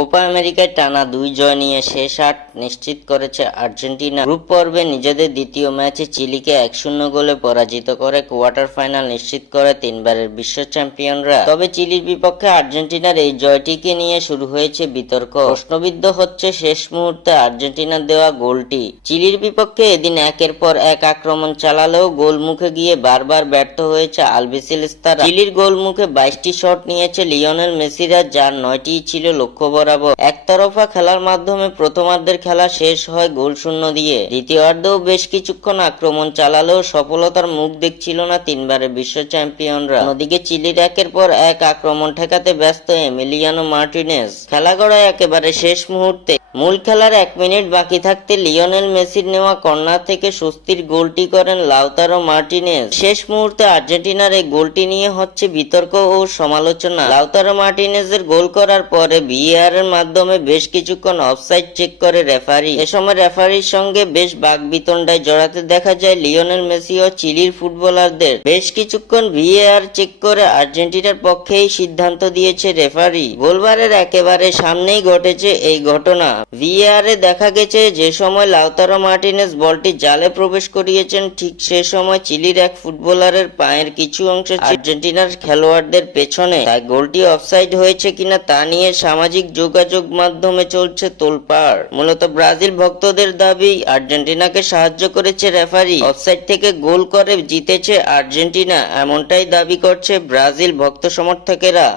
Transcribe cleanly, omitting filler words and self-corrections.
Copa আমেরিকায় টানা 2 জয় নিয়ে শেষ 8 নিশ্চিত করেছে আর্জেন্টিনা। গ্রুপ পর্বে নিজেদের দ্বিতীয় ম্যাচে চিলিকে 1-0 গোলে পরাজিত করে কোয়ার্টার ফাইনাল নিশ্চিত করে তিনবারের বিশ্ব চ্যাম্পিয়নরা। তবে চিলির বিপক্ষে আর্জেন্টিনার এই জয়টিকে নিয়ে শুরু হয়েছে বিতর্ক। প্রশ্নবিদ্ধ হচ্ছে শেষ মুহূর্তে আর্জেন্টিনার দেওয়া গোলটি। চিলির বিপক্ষে এদিন একের পর এক আক্রমণ চালালেও গোল মুখে গিয়ে বারবার ব্যর্থ হয়েছে আলবিসেলেস্তারা। চিলির গোল মুখে 22টি শট নিয়েছে লিওনেল মেসিরা, যার 9টিই ছিল লক্ষ্য বরাবর। একতরফা খেলার মাধ্যমে প্রথমার্ধের খেলা শেষ হয় গোলশূন্য দিয়ে। দ্বিতীয়ার্ধেও বেশ কিছুক্ষণ আক্রমণ চালালেও সফলতার মুখ দেখছিল না তিনবারের বিশ্ব চ্যাম্পিয়নরা। অন্যদিকে চিলির একের পর এক আক্রমণ ঠেকাতে ব্যস্ত এমিলিয়ানো মার্টিনেজ। খেলা গড়ায় একেবারে শেষ মুহূর্তে। মূল খেলার 1 মিনিট বাকি থাকতে লিওনেল মেসির নেওয়া কর্নার থেকে স্বস্তির গোলটি করেন লাউতারো মার্টিনেজ। শেষ মুহূর্তে আর্জেন্টিনার এই গোলটি নিয়ে হচ্ছে বিতর্ক ও সমালোচনা। লাউতারো মার্টিনেজের গোল করার পরে ভিএআর এর মাধ্যমে বেশ কিছুক্ষণ অফসাইড চেক করে রেফারি। এ সময় রেফারির সঙ্গে বেশ বাকবিতণ্ডায় জড়াতে দেখা যায় লিওনেল মেসি ও চিলির ফুটবলারদের। বেশ কিছুক্ষণ ভিএআর চেক করে আর্জেন্টিনার পক্ষেই সিদ্ধান্ত দিয়েছে রেফারি। গোলবারের একেবারে সামনেই ঘটেছে এই ঘটনা। ভিএআর এ দেখা গেছে যে সময় লাউতারো মার্টিনেজ বলটি জালে প্রবেশ করিয়েছেন, ঠিক সে সময় চিলির এক ফুটবলারের পায়ের কিছু অংশ আর্জেন্টিনার খেলোয়াড়দের পেছনে। তাই গোলটি অফসাইড হয়েছে কিনা তা নিয়ে সামাজিক যোগাযোগ মাধ্যমে চলছে তোলপাড়। মূলত ব্রাজিল ভক্তদের দাবি আর্জেন্টিনাকে সাহায্য করেছে রেফারি, অফসাইড থেকে গোল করে জিতেছে আর্জেন্টিনা, এমনটাই দাবি করছে ব্রাজিল ভক্ত সমর্থকেরা।